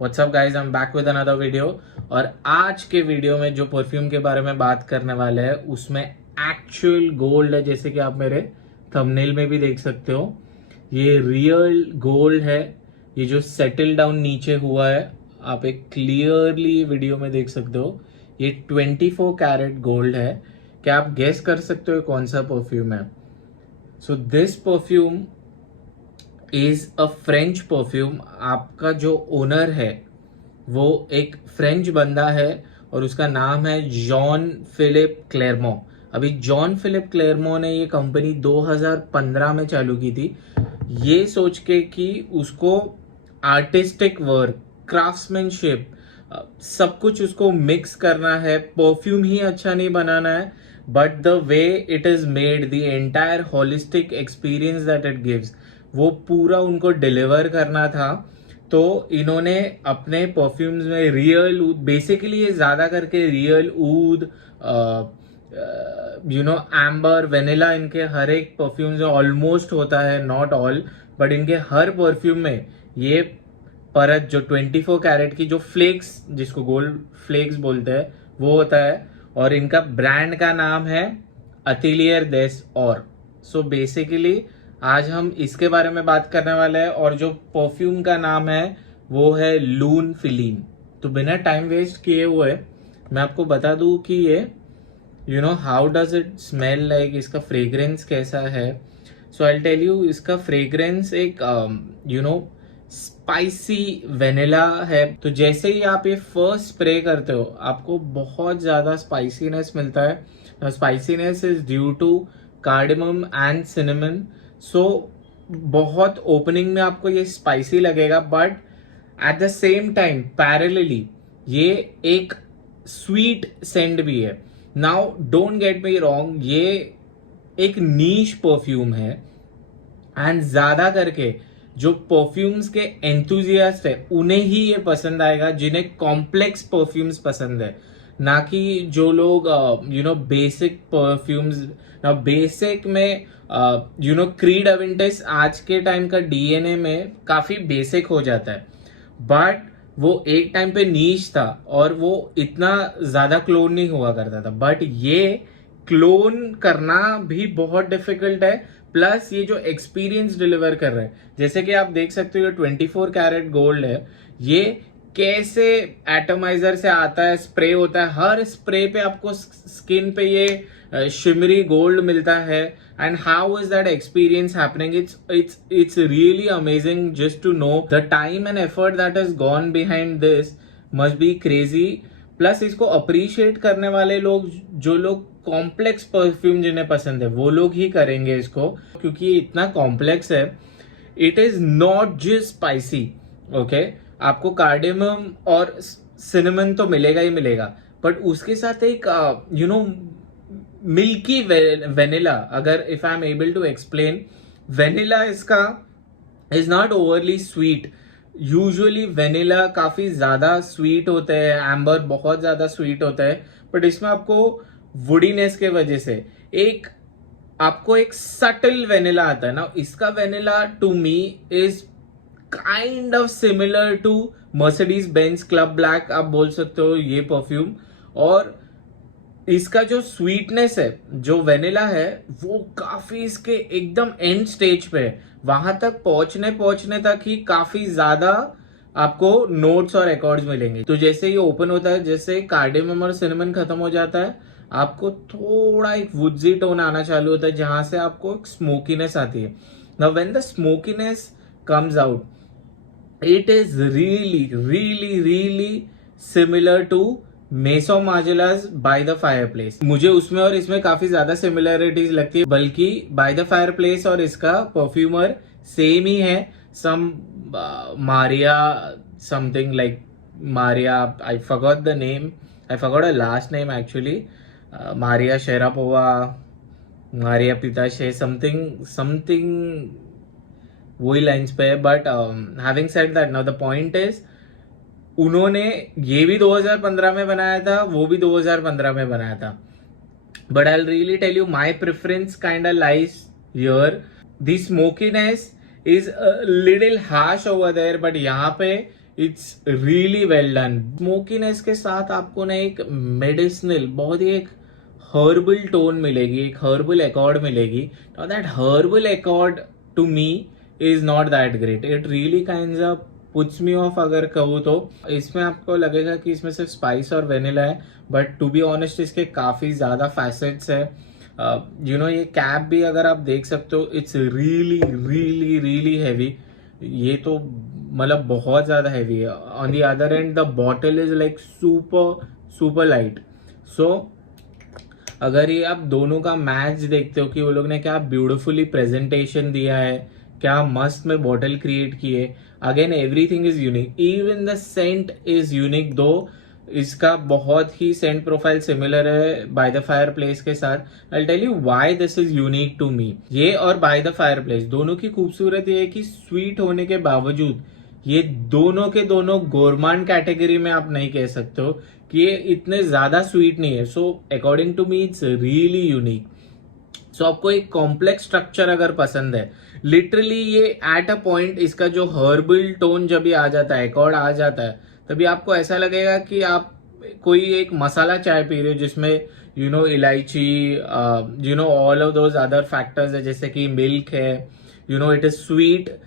What's up guys, I am back with another video. और आज के वीडियो में जो परफ्यूम के बारे में बात करने वाले हैं उसमें एक्चुअल गोल्ड है, जैसे कि आप मेरे थंबनेल में भी देख सकते हो। ये रियल गोल्ड है। ये जो सेटल डाउन नीचे हुआ है आप एक क्लियरली वीडियो में देख सकते हो। ये 24 कैरेट गोल्ड है। क्या आप गेस कर सकते हो कौन सा परफ्यूम है? So this perfume is a French perfume. आपका जो ओनर है वो एक फ्रेंच बंदा है और उसका नाम है जॉन फिलिप क्लेरमो। अभी जॉन फिलिप क्लेरमो ने ये कंपनी 2015 में चालू की थी, ये सोच के कि उसको आर्टिस्टिक वर्क, क्राफ्ट्समैनशिप, सब कुछ उसको मिक्स करना है। परफ्यूम ही अच्छा नहीं बनाना है, but the way it is made, the entire holistic experience that it gives, वो पूरा उनको डिलीवर करना था। तो इन्होंने अपने परफ्यूम्स में रियल ऊद, बेसिकली ये ज्यादा करके रियल ऊद, एम्बर, वेनिला, इनके हर एक परफ्यूम्स में ऑलमोस्ट होता है, नॉट ऑल, बट इनके हर परफ्यूम में ये परत जो 24 कैरेट की जो फ्लेक्स, जिसको गोल्ड फ्लेक्स बोलते हैं, वो होता है। और इनका ब्रांड का नाम है अतिलियर देस। और सो बेसिकली आज हम इसके बारे में बात करने वाले हैं। और जो परफ्यूम का नाम है वो है लून फिलीन। तो बिना टाइम वेस्ट किए हुए मैं आपको बता दूं कि ये how does it smell like, इसका फ्रेग्रेंस कैसा है। सो आई टेल यू, इसका फ्रेग्रेंस एक स्पाइसी वेनिला है। तो जैसे ही आप ये फर्स्ट स्प्रे करते हो आपको बहुत ज्यादा स्पाइसीनेस मिलता है। Spiciness is due to cardamom and cinnamon. So बहुत ओपनिंग में आपको ये स्पाइसी लगेगा, but at the same time parallelly ये एक स्वीट सेंट भी है। Now don't get me wrong, ये एक नीश परफ्यूम है एंड ज्यादा करके जो परफ्यूम्स के एंथुजियास्ट है उन्हें ही ये पसंद आएगा, जिन्हें कॉम्प्लेक्स परफ्यूम्स पसंद है, ना कि जो लोग बेसिक परफ्यूम्स। बेसिक में क्रीड अवेंटिस आज के टाइम का डीएनए में काफी बेसिक हो जाता है, बट वो एक टाइम पे नीश था और वो इतना ज्यादा क्लोन नहीं हुआ करता था। बट ये क्लोन करना भी बहुत डिफिकल्ट है, प्लस ये जो एक्सपीरियंस डिलीवर कर रहे हैं, जैसे कि आप देख सकते हो ये 24 कैरेट गोल्ड है। ये कैसे एटमाइजर से आता है, स्प्रे होता है, हर स्प्रे पे आपको स्किन पे ये शिमरी गोल्ड मिलता है। And how is that experience happening? It's really amazing just to know the time and effort that is gone behind this must be crazy. Plus इसको अप्रिशिएट करने वाले लोग, जो लोग कॉम्प्लेक्स परफ्यूम जिन्हें पसंद है, वो लोग ही करेंगे इसको, क्योंकि ये इतना कॉम्प्लेक्स है। It is not just spicy, okay. आपको कार्डेमम और सिनेमन तो मिलेगा ही मिलेगा, बट उसके साथ एक मिल्की वेनिला, अगर if I am able to explain, vanilla इसका is not overly sweet. Usually vanilla काफी ज्यादा स्वीट होते हैं, एम्बर बहुत ज्यादा स्वीट होता है, बट इसमें आपको वुडीनेस के वजह से एक आपको एक सटल वेनिला आता है ना। इसका vanilla to me is kind of similar to Mercedes Benz Club Black, आप बोल सकते हो ये परफ्यूम। और इसका जो स्वीटनेस है, जो वेनिला है, वो काफी इसके एकदम एंड स्टेज पे है। वहां तक पहुंचने तक ही काफी ज्यादा आपको नोट्स और अकॉर्ड्स मिलेंगे। तो जैसे ये ओपन होता है, जैसे कार्डेमम और सिनेमन खत्म हो जाता है, आपको थोड़ा एक वुड्जी टोन आना चालू होता है, जहां से आपको एक स्मोकीनेस आती है। Now when the smokiness comes out, it is really similar to Maison Margiela by the fireplace. मुझे उसमें और इसमें काफी ज्यादा सिमिलरिटीज लगती है, बल्कि बाय द फायर प्लेस और इसका परफ्यूमर सेम ही है। Some Maria something like Maria, I forgot the name, I forgot a last name actually, Maria Sharapova, Maria पिताशे, समथिंग समथिंग वही लाइन्स पे है। But having said that, now the point is, उन्होंने ये भी 2015 में बनाया था, वो भी 2015 में बनाया था, but I really tell you my preference kind of lies here. The smokiness is little harsh over there, but यहाँ पे it's really well done. Smokiness के साथ आपको ना एक मेडिसिनल, बहुत ही एक हर्बल टोन मिलेगी, एक हर्बल एकॉर्ड मिलेगी। Now that herbal accord to me is not that great, it really kinds of puts me off अगर कहूँ तो। इसमें आपको लगेगा कि इसमें सिर्फ स्पाइस और वेनिला है, बट टू बी ऑनेस्ट इसके काफ़ी ज़्यादा फैसेट्स है। ये कैप भी अगर आप देख सकते हो, it's really really really heavy. ये तो मतलब बहुत ज़्यादा हैवी है। On the other end the bottle is like super super light. So अगर ये आप दोनों का मैच देखते हो कि वो लोग ने क्या ब्यूटिफुली प्रेजेंटेशन दिया है, क्या मस्त में बॉटल क्रिएट की है। Again everything is unique, even the scent is unique. Though इसका बहुत ही सेंट प्रोफाइल सिमिलर है बाय द फायर प्लेस के साथ। I tell you why this is unique to me. ये और बाय द फायर प्लेस दोनों की खूबसूरत ये है कि स्वीट होने के बावजूद ये दोनों के दोनों गोरमांड कैटेगरी में आप नहीं कह सकते हो कि ये इतने ज्यादा स्वीट नहीं है। So according to me it's really unique. So आपको एक कॉम्प्लेक्स स्ट्रक्चर अगर पसंद है, लिटरली ये एट अ पॉइंट इसका जो हर्बल टोन जब भी आ जाता है, एकॉर्ड आ जाता है, तभी आपको ऐसा लगेगा कि आप कोई एक मसाला चाय पी रहे हो जिसमें इलायची, all of those other factors है, जैसे कि मिल्क है, it is sweet.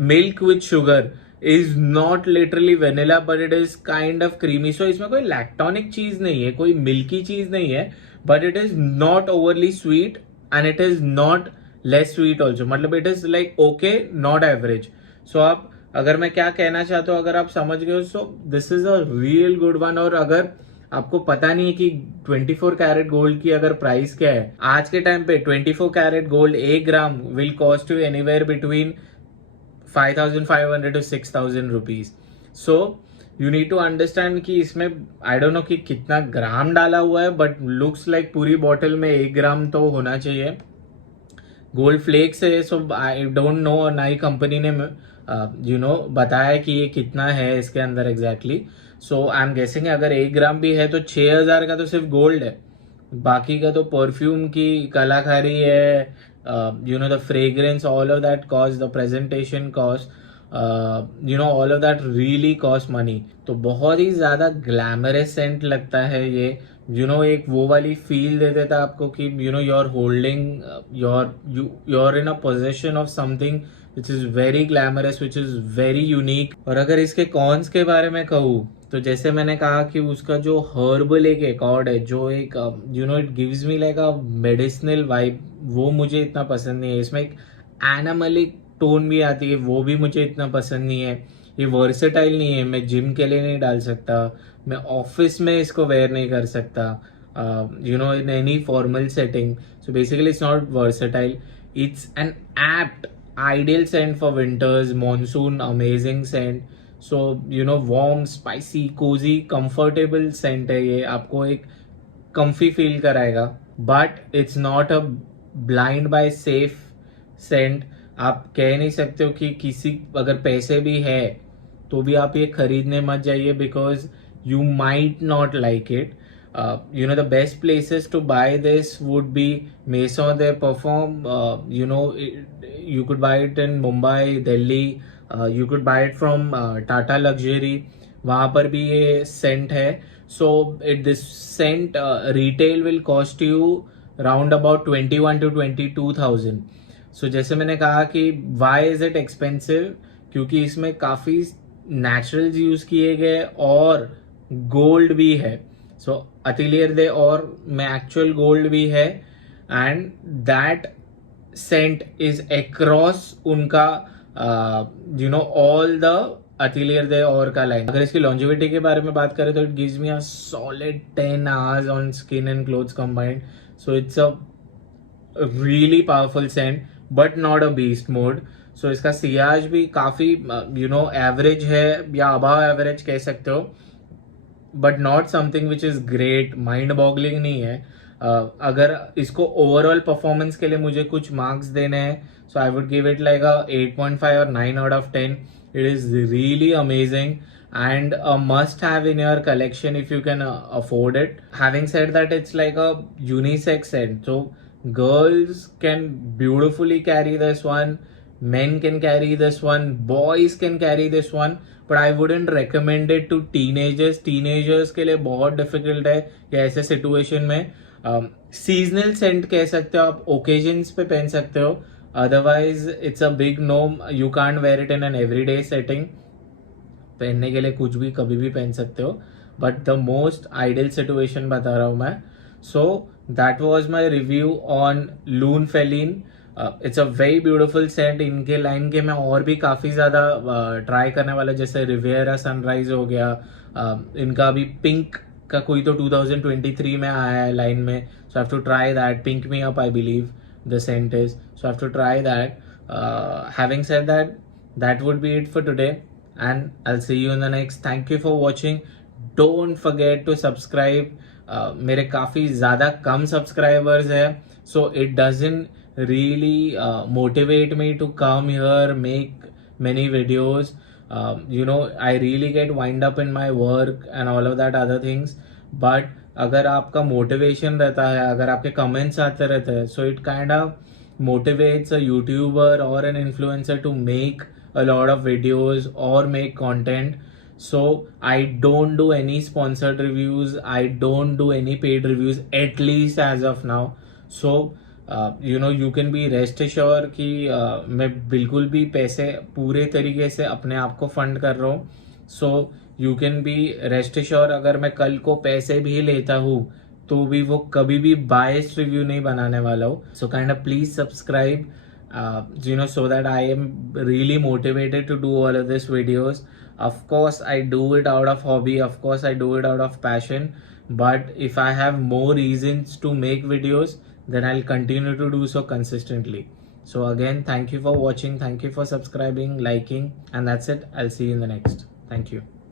Milk with sugar is not literally vanilla, but it is kind of creamy. So इसमें कोई लैक्टोनिक चीज नहीं है, कोई मिल्की चीज नहीं है, but it is not overly sweet and it is not less sweet also. मतलब it is like okay, not average. So आप अगर मैं क्या कहना चाहता हूँ अगर आप समझ गए हो, so this is a real good one. और अगर आपको पता नहीं है कि 24 कैरेट गोल्ड की अगर प्राइस क्या है आज के टाइम पे, 24 carat gold 1 gram will cost you anywhere between 5,500 to 6,000 rupees. So you need to understand कि इसमें आई डोंट नो कि कितना ग्राम डाला हुआ है, बट लुक्स लाइक पूरी बॉटल में 1 ग्राम तो होना चाहिए। गोल्ड फ्लेक्स है, सो आई डोंट नो, ना ही कंपनी ने बताया कि ये कितना है इसके अंदर exactly. So I am guessing अगर 1 ग्राम भी है तो 6,000 का तो सिर्फ गोल्ड है, बाकी का तो परफ्यूम की कलाकारी है, the fragrance, all of that cost, the presentation cost, all of that really cost money. तो बहुत ही ज्यादा ग्लैमरस सेंट लगता है ये। एक वो वाली फील दे देता है आपको कि you are holding, you're in a possession of something which is very glamorous, which is very unique। और अगर इसके कॉन्स के बारे में कहूँ तो जैसे मैंने कहा कि उसका जो हर्बल एक एकॉर्ड है, जो एक it gives me like a medicinal vibe, वो मुझे इतना पसंद नहीं है। इसमें एक एनामलिक टोन भी आती है, वो भी मुझे इतना पसंद नहीं है। ये वर्सेटाइल नहीं है, मैं जिम के लिए नहीं डाल सकता, मैं ऑफिस में इसको वेयर नहीं कर सकता, in any formal setting. So basically it's not versatile. It's an apt ideal scent for winters, monsoon, amazing scent. So warm, spicy, cozy, comfortable scent है ये, आपको एक comfy feel कराएगा, but it's not a blind by safe scent। आप कह नहीं सकते हो कि किसी अगर पैसे भी है तो भी आप ये खरीदने मत जाइए, because you might not like it। the best places to buy this would be Maison, they perform, you could buy it in Mumbai, Delhi, you could buy it from Tata Luxury, वहाँ पर भी ये scent है। So this scent retail will cost you round about 21 to 22,000। So जैसे मैंने कहा कि why is it expensive, क्योंकि इसमें काफ़ी नेचुरल्स यूज किए गए और गोल्ड भी है। सो अतिलियर दे और में एक्चुअल गोल्ड भी है, and that scent is across उनका ऑल द अतिलियर दे और का लाइन। अगर इसकी लॉन्जिविटी के बारे में बात करें तो it gives me a solid 10 hours on skin and clothes combined. So it's a really powerful scent, but not a beast mode. So इसका सियाज भी काफी एवरेज है या अबाव एवरेज कह सकते हो, but not something which is great, mind boggling नहीं है। अगर इसको ओवरऑल परफॉर्मेंस के लिए मुझे कुछ मार्क्स देने हैं, so I would give it like a 8.5 और 9 out of 10। It is really amazing and a must have in your collection if you can afford it। Having said that, it's like a unisex scent, so girls can beautifully carry this one, men can carry this one, boys can carry this one, but I wouldn't recommend it to teenagers. Teenagers के लिए बहुत difficult है या ऐसे situation में seasonal scent कह सकते हो आप, occasions पे पहन सकते हो, otherwise it's a big no. You can't wear it in an everyday setting. पहनने के लिए कुछ भी कभी भी पहन सकते हो, but the most ideal situation बता रहा हूँ मैं. So that was my review on loon Phelan. It's a very beautiful set. इनके लाइन के मैं और भी काफ़ी ज़्यादा ट्राई करने वाला, जैसे रिवियरा सनराइज हो गया. इनका अभी पिंक का कोई तो 2023 में आया है लाइन में, so have to try that. Pink me up I believe the scent is, so have to try that. Having said that, that would be it for today, and I'll see you in the next. Thank you for watching. Don't forget to subscribe. मेरे काफ़ी ज़्यादा कम subscribers है, so it doesn't really motivate me to come here, make many videos. I really get wind up in my work and all of that other things. But अगर आपका motivation रहता है, अगर आपके कमेंट्स आते रहते हैं, so it kind of motivates a YouTuber or an influencer to make a lot of videos or make content. So I don't do any sponsored reviews, I don't do any paid reviews, at least as of now. So you can be rest assured कि मैं बिल्कुल भी पैसे पूरे तरीके से अपने आप को फंड कर रहा हूँ. So you can be rest assured, अगर मैं कल को पैसे भी लेता हूँ तो भी वो कभी भी बायस्ड रिव्यू नहीं बनाने वाला हूँ. So kind of please subscribe, so that I am really motivated to do all of these videos. Of course I do it out of hobby, of course I do it out of passion, but if I have more reasons to make videos, then I'll continue to do so consistently. So again, thank you for watching, thank you for subscribing, liking, and that's it. I'll see you in the next. Thank you.